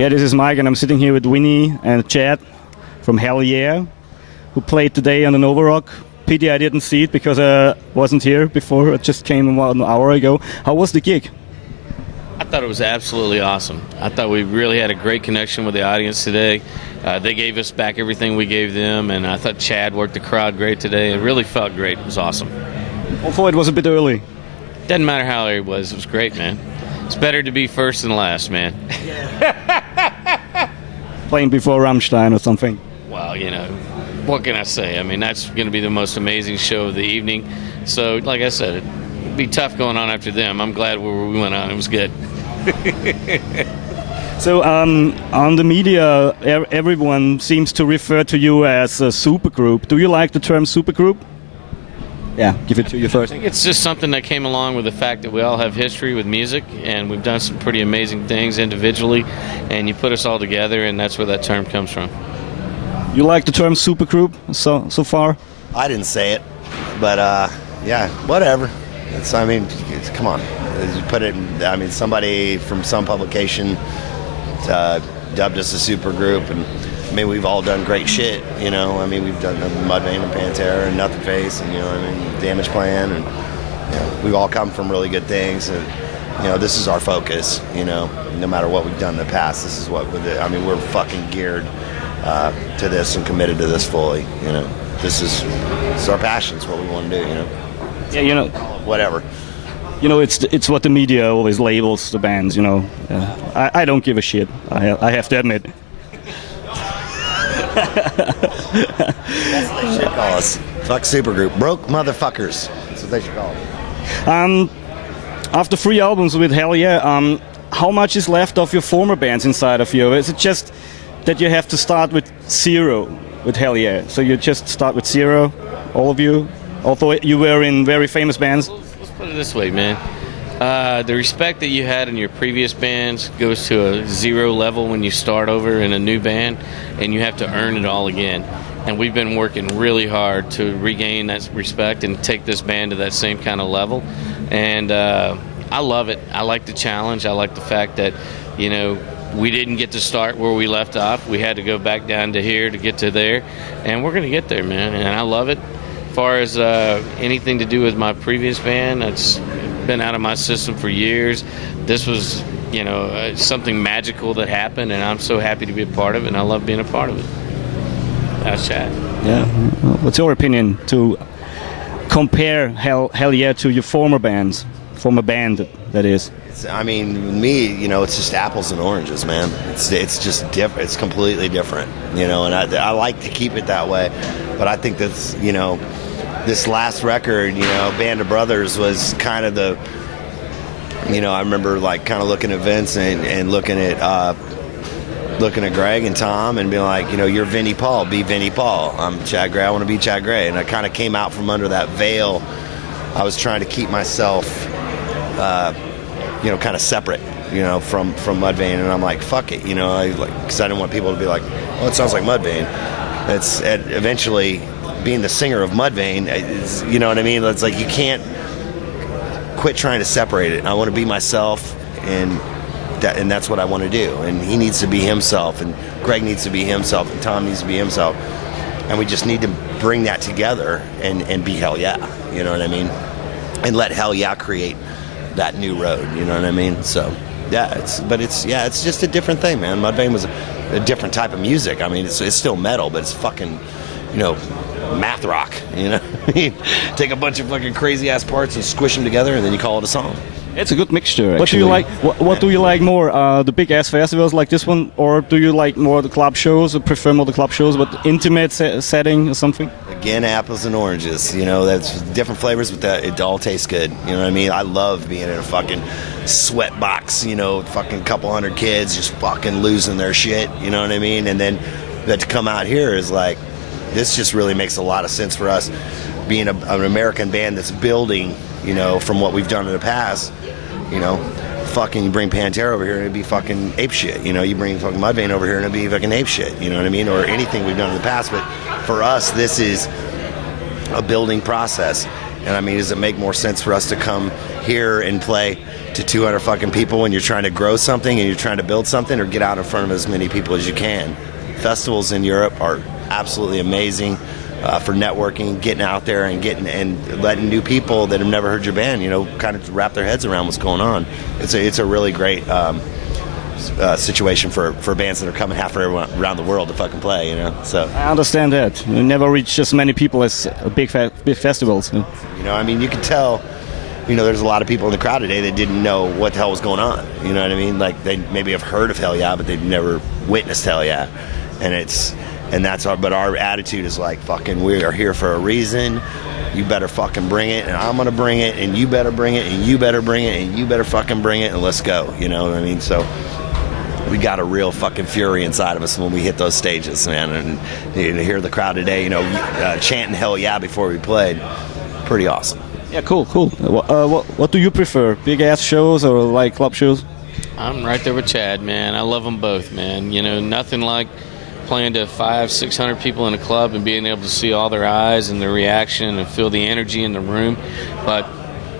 Yeah, this is Mike, and I'm sitting here with Vinnie and Chad from HELLYEAH, who played today on the Nova Rock. Pity I didn't see it because I wasn't here before. It just came about an hour ago. How was the gig? I thought it was absolutely awesome. I thought we really had a great connection with the audience today. They gave us back everything we gave them, and I thought Chad worked the crowd great today. It really felt great. It was awesome. Although it was a bit early. Doesn't matter how early it was great, man. It's better to be first than last, man. Playing before Rammstein or something. Well, you know, what can I say? I mean, that's going to be the most amazing show of the evening. So, like I said, it'd be tough going on after them. I'm glad where we went on. It was good. So, on the media, everyone seems to refer to you as a supergroup. Do you like the term supergroup? Yeah, give it to you first. I think it's just something that came along with the fact that we all have history with music, and we've done some pretty amazing things individually, and you put us all together, and that's where that term comes from. You like the term supergroup so far? I didn't say it, but yeah, whatever. Come on. You put it in, somebody from some publication dubbed us a supergroup, and I mean, we've all done great shit, you know. I mean, we've done Mudvayne and Pantera and Nothing Face, and, you know, Damage Plan, and, you know, we've all come from really good things, and, you know, this is our focus, you know, no matter what we've done in the past. This is what we're fucking geared to this and committed to this fully, you know. This is our passion. It's what we want to do, you know. Yeah, you know, whatever. You know, it's what the media always labels the bands, you know. I don't give a shit, I have to admit. That's what they should call us. Fuck supergroup. Broke motherfuckers. That's what they should call us. After 3 albums with HELLYEAH, how much is left of your former bands inside of you? Is it just that you have to start with 0 with HELLYEAH? So you just start with 0, all of you? Although you were in very famous bands? Let's put it this way, man. The respect that you had in your previous bands goes to a 0 level when you start over in a new band, and you have to earn it all again. And we've been working really hard to regain that respect and take this band to that same kind of level. And I love it. I like the challenge. I like the fact that, you know, we didn't get to start where we left off. We had to go back down to here to get to there. And we're going to get there, man. And I love it. As far as anything to do with my previous band, it's been out of my system for years. This was, you know, something magical that happened, and I'm so happy to be a part of it, and I love being a part of it. That's Chad. Yeah. What's your opinion to compare HELLYEAH to your former band, that is? I mean, me, you know, it's just apples and oranges, man. It's just different. It's completely different, you know, and I like to keep it that way. But I think that's, you know, this last record, you know, Band of Brothers was kind of the, you know, I remember like kind of looking at Vince and looking at Greg and Tom and being like, you know, you're Vinnie Paul, be Vinnie Paul. I'm Chad Gray, I want to be Chad Gray. And I kind of came out from under that veil. I was trying to keep myself, you know, kind of separate, you know, from Mudvayne, and I'm like, fuck it, you know, because I didn't want people to be like, oh, it sounds like Mudvayne. It's eventually being the singer of Mudvayne, is, you know what I mean? It's like you can't quit trying to separate it. I want to be myself, and that's what I want to do. And he needs to be himself, and Greg needs to be himself, and Tom needs to be himself, and we just need to bring that together and be HELLYEAH, you know what I mean? And let HELLYEAH create that new road, you know what I mean? So yeah, it's just a different thing, man. Mudvayne was a different type of music. I mean, it's still metal, but it's fucking, you know, math rock, you know. Take a bunch of fucking crazy ass parts and squish them together, and then you call it a song. It's a good mixture, actually. What do you like? What do you like more? The big ass festivals like this one, or do you like more the club shows? Or prefer more the club shows, but intimate setting or something? Again, apples and oranges. You know, that's different flavors, but it all tastes good. You know what I mean? I love being in a fucking sweat box. You know, fucking couple hundred kids just fucking losing their shit. You know what I mean? And then that to come out here is like, this just really makes a lot of sense for us, being an American band that's building. You know, from what we've done in the past, you know, fucking you bring Pantera over here and it'd be fucking ape shit. You know, you bring fucking Mudvayne over here and it'd be fucking ape shit. You know what I mean? Or anything we've done in the past. But for us, this is a building process. And I mean, does it make more sense for us to come here and play to 200 fucking people when you're trying to grow something and you're trying to build something, or get out in front of as many people as you can. Festivals in Europe are absolutely amazing for networking, getting out there and letting new people that have never heard your band, kind of wrap their heads around what's going on. It's a really great situation for bands that are coming halfway around the world to fucking play, So I understand that. You never reach as many people as big festivals. You can tell. There's a lot of people in the crowd today that didn't know what the hell was going on. You know what I mean? Like, they maybe have heard of HELLYEAH, but they've never witnessed HELLYEAH. But our attitude is like, fucking, we are here for a reason. You better fucking bring it, and I'm gonna bring it, and you better bring it, and you better bring it, and you better fucking bring it, and let's go. You know what I mean? So we got a real fucking fury inside of us when we hit those stages, man. And to hear the crowd today, chanting HELLYEAH before we played, pretty awesome. Yeah, cool. What do you prefer? Big ass shows or like club shows? I'm right there with Chad, man. I love them both, man. Nothing like playing to 500-600 people in a club and being able to see all their eyes and their reaction and feel the energy in the room. But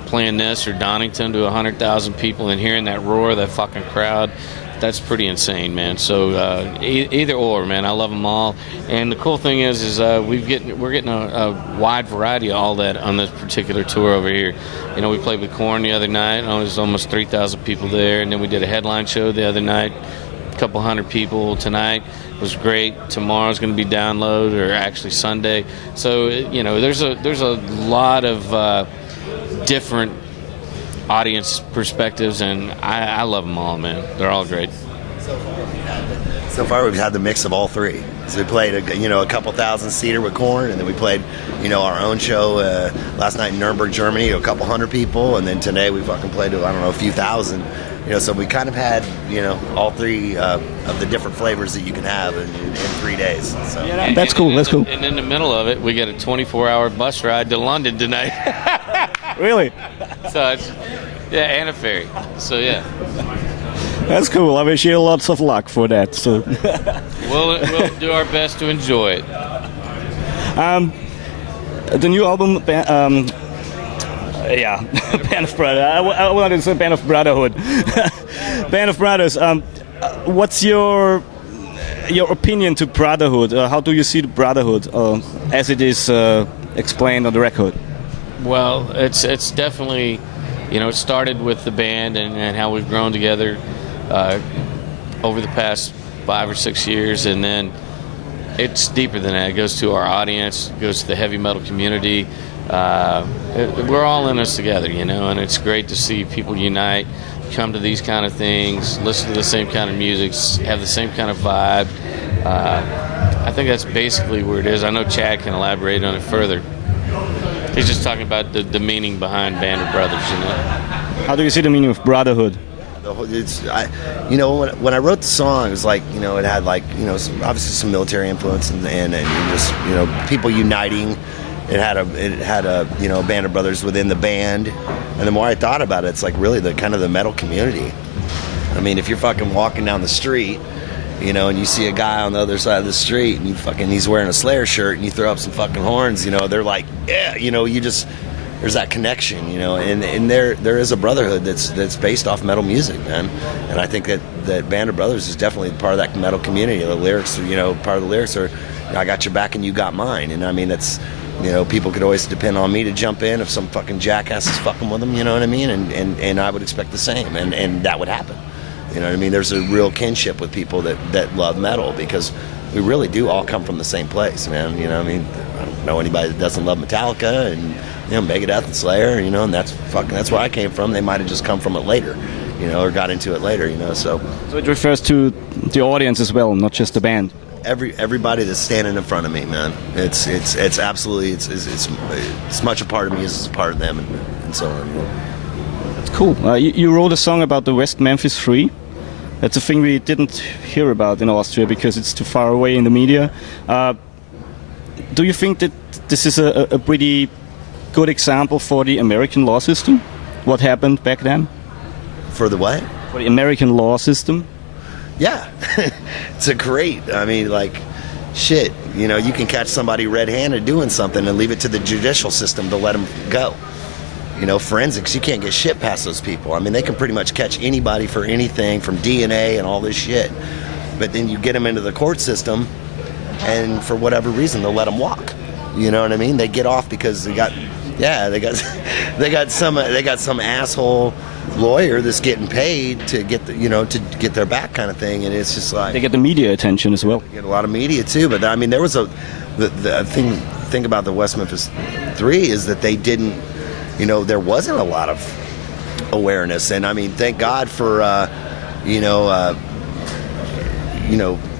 playing this or Donington to 100,000 people and hearing that roar, that fucking crowd, that's pretty insane, man. So either or, man. I love them all. And the cool thing is we're getting a wide variety of all that on this particular tour over here. We played with Korn the other night. There was almost 3,000 people there. And then we did a headline show the other night, a couple hundred people tonight. It was great. Tomorrow's going to be download, or actually Sunday. So there's a lot of different audience perspectives, and I love them all, man. They're all great. So far we've had the mix of all three. So we played a couple thousand seater with Korn, and then we played our own show last night in Nuremberg, Germany, to a couple hundred people, and then today we fucking played to a few thousand. So we kind of had all three of the different flavors that you can have in 3 days. So. Yeah, that's cool. That's cool. And in the middle of it, we get a 24-hour bus ride to London tonight. Really? So and a ferry. So yeah. That's cool. I wish you lots of luck for that. So we'll do our best to enjoy it. The new album, Band of Brothers. I wanted to say Band of Brotherhood. Band of Brothers. What's your opinion to Brotherhood? How do you see the Brotherhood as it is explained on the record? Well, it's definitely, it started with the band and how we've grown together over the past 5 or 6 years, and then it's deeper than that. It goes to our audience, it goes to the heavy metal community. We're all in this together, and it's great to see people unite, come to these kind of things, listen to the same kind of music, have the same kind of vibe. I think that's basically where it is. I know Chad can elaborate on it further. He's just talking about the meaning behind Band of Brothers, How do you see the meaning of Brotherhood? When I wrote the song, it was like, it had obviously some military influence and just, people uniting. It had a Band of Brothers within the band. And the more I thought about it, it's like really the kind of the metal community. I mean, if you're fucking walking down the street, and you see a guy on the other side of the street and he's wearing a Slayer shirt and you throw up some fucking horns, they're like, yeah, there's that connection, and there is a brotherhood that's based off metal music, man. And I think that Band of Brothers is definitely part of that metal community. The lyrics, part of the lyrics are, I got your back and you got mine. And I mean, that's, people could always depend on me to jump in if some fucking jackass is fucking with them, you know what I mean? And I would expect the same, and that would happen. You know what I mean? There's a real kinship with people that love metal, because we really do all come from the same place, man. I mean, I don't know anybody that doesn't love Metallica and Megadeth and Slayer, and that's where I came from. They might have just come from it later, or got into it later, So it refers to the audience as well, not just the band. Everybody that's standing in front of me, man. It's absolutely it's much a part of me as it's a part of them, and so on. That's cool. You wrote a song about the West Memphis 3. That's a thing we didn't hear about in Austria because it's too far away in the media. Do you think that this is a pretty good example for the American law system? What happened back then? For the what? For the American law system? Yeah. It's a great, shit. You can catch somebody red-handed doing something and leave it to the judicial system to let them go. You know, forensics, you can't get shit past those people. I mean, they can pretty much catch anybody for anything from DNA and all this shit. But then you get them into the court system, and for whatever reason, they'll let them walk. You know what I mean? They get off because they got some asshole lawyer that's getting paid to get to get their back kind of thing, and it's just like they get the media attention as well. They get a lot of media too, but I mean, there was the thing about the West Memphis 3 is that they didn't, there wasn't a lot of awareness, and I mean, thank God for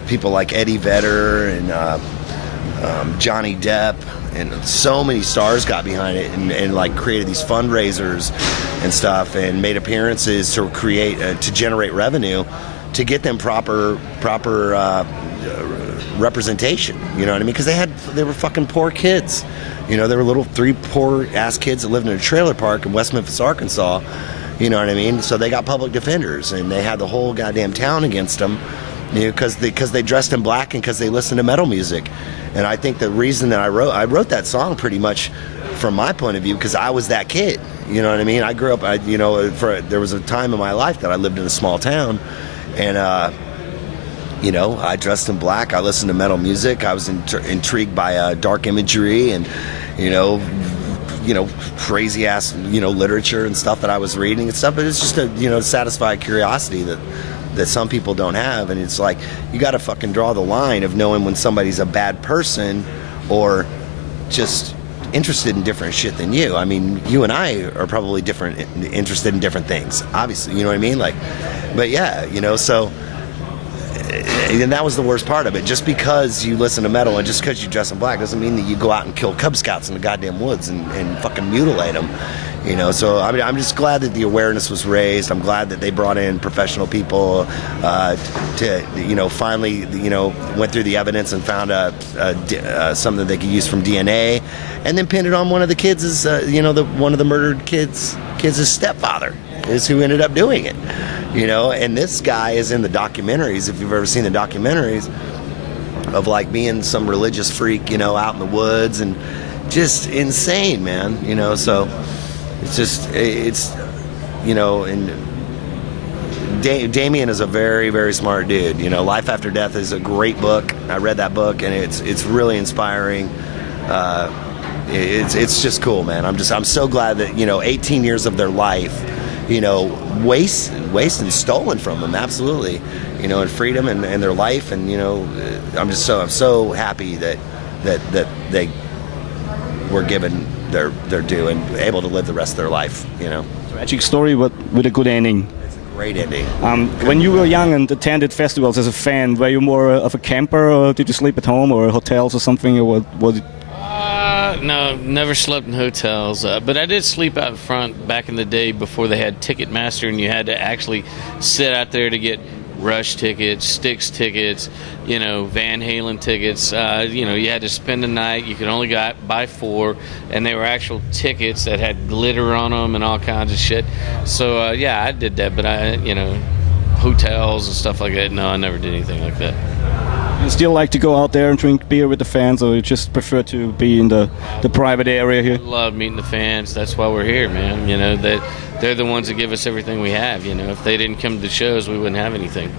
people like Eddie Vedder and Johnny Depp. And so many stars got behind it and like created these fundraisers and stuff and made appearances to create to generate revenue to get them proper representation. You know what I mean? Because they were fucking poor kids. They were little 3 poor ass kids that lived in a trailer park in West Memphis, Arkansas. You know what I mean? So they got public defenders and they had the whole goddamn town against them. Because they dressed in black and because they listened to metal music. And I think the reason that I wrote that song pretty much from my point of view because I was that kid. You know what I mean? I grew up, there was a time in my life that I lived in a small town, and I dressed in black. I listened to metal music. I was intrigued by dark imagery and crazy ass literature and stuff that I was reading and stuff. But it's just to satisfy curiosity that some people don't have, and it's like you got to fucking draw the line of knowing when somebody's a bad person or just interested in different shit than you. I mean, you and I are probably interested in different things, obviously, you know what I mean? Like, but yeah, so and that was the worst part of it. Just because you listen to metal and just because you dress in black doesn't mean that you go out and kill Cub Scouts in the goddamn woods and fucking mutilate them. So I mean, I'm just glad that the awareness was raised. I'm glad that they brought in professional people to, finally, went through the evidence and found something they could use from DNA, and then pinned it on one of the kids' one of the murdered kids' stepfather is who ended up doing it. And this guy is in the documentaries. If you've ever seen the documentaries of like being some religious freak, out in the woods and just insane, man. So. And Damien is a very, very smart dude. Life After Death is a great book. I read that book, and it's really inspiring. It's just cool, man. I'm so glad that 18 years of their life, wasted and stolen from them, absolutely. And freedom and their life, and I'm so happy that they were given their due and able to live the rest of their life. Tragic story, but with a good ending. It's a great ending. When you were young and attended festivals as a fan, were you more of a camper, or did you sleep at home or hotels or something, or what was it? No, never slept in hotels, but I did sleep out front back in the day before they had Ticketmaster, and you had to actually sit out there to get Rush tickets, Styx tickets, Van Halen tickets. You had to spend the night. You could only buy 4, and they were actual tickets that had glitter on them and all kinds of shit. So I did that, but hotels and stuff like that. No, I never did anything like that. You still like to go out there and drink beer with the fans, or you just prefer to be in the private area here? I love meeting the fans. That's why we're here, man. They're the ones that give us everything we have. If they didn't come to the shows, we wouldn't have anything.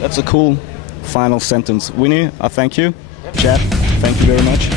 That's a cool final sentence. Vinnie, I thank you. Chad, thank you very much.